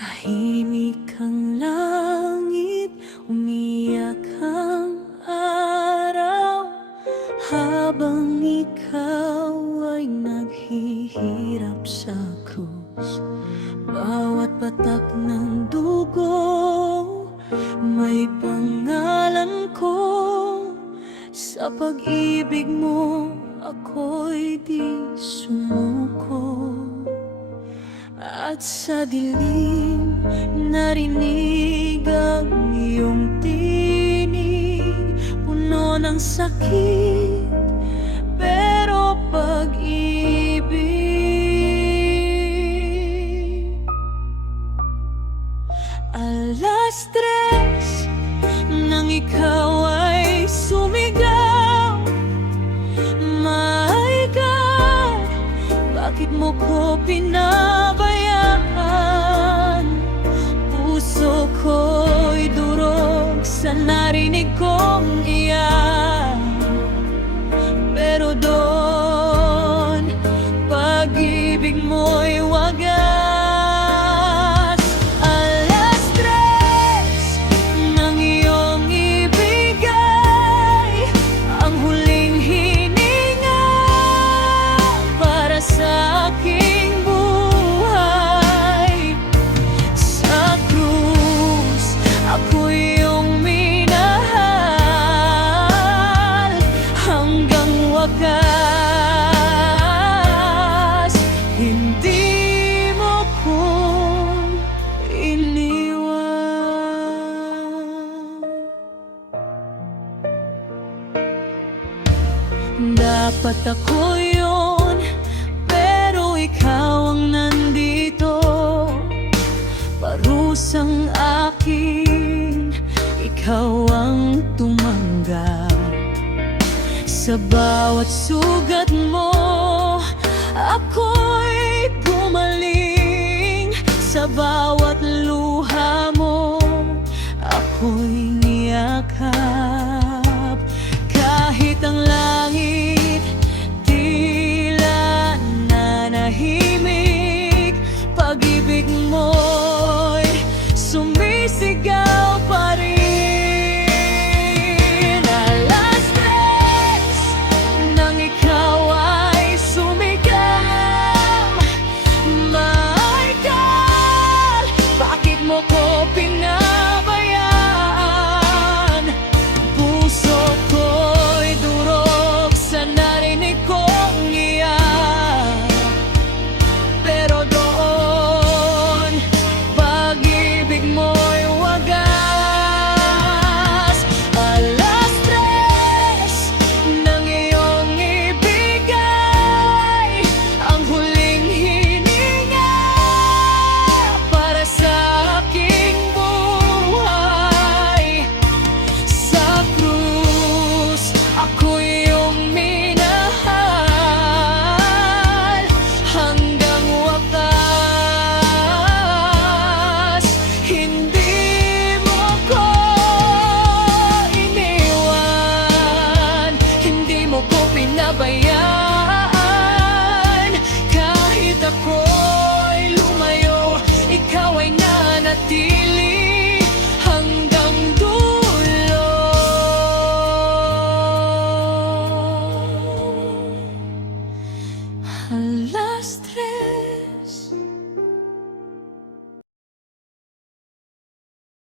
Tahimik ang langit, umiyak ang araw, habang ikaw ay naghihirap sa krus. Bawat patak ng dugo, may pangalan ko. Sa pag-ibig mo, ako'y di sumuko. At sa dilim, narinig ang iyong tinig, puno ng sakit, pero pag-ibig. Alas 3 nang ikaw ay sumigaw, My God, bakit mo ko pinabayaan? Puso ko'y durog sa narinig kong iyak, pero doon, pag-ibig mo'y wagas. Alas 3 nang iyong ibigay ang huling hininga para sa aking buhay. Sa krus, ako iyong minahal hanggang wakas. Hindi mo ko iniwan. Dapat ako yun, pero ikaw ang nandito. Parusang akin, ikaw ang tumanggap. Sa bawat sugat mo, ako'y gumaling. Sa bawat